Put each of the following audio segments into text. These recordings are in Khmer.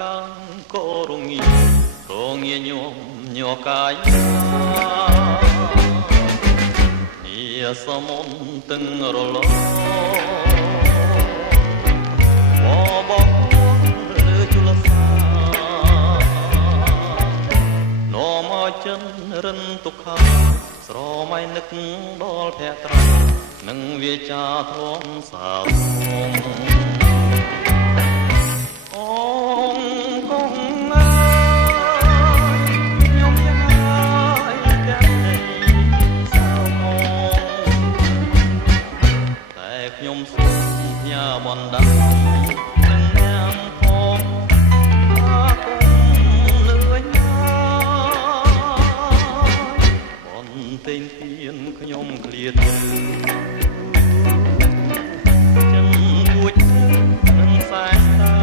កើក៏រងារងាញោមញ័រកាយនាសមន្តឹងរលបបលើជលសានោមឲ្យចិនរិនទុក្ខាស្រមៃនឹកដល់ភក្ត្រៃនឹងវាចាធំសាធំខ្ញុំសូមផ្ញើបណ្ដានឹងនាមផងអាគុំលឿនណាបន្ទិញទៀនខ្ញុំឃ្លាតចឹងគួចនឹងសែនតា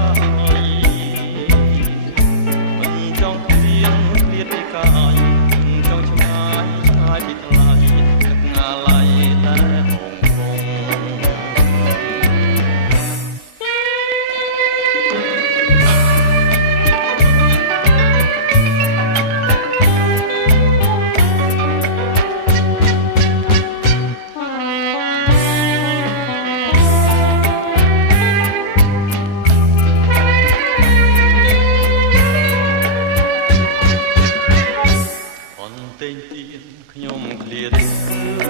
មិនចង់ឃ្លានឃ្លាតពីកាយចង់ឆ្ងាយឆ្ងាយពីថ្លៃទឹកងាឡៃតែទិញទៀនខ្ញុំឃ្លាត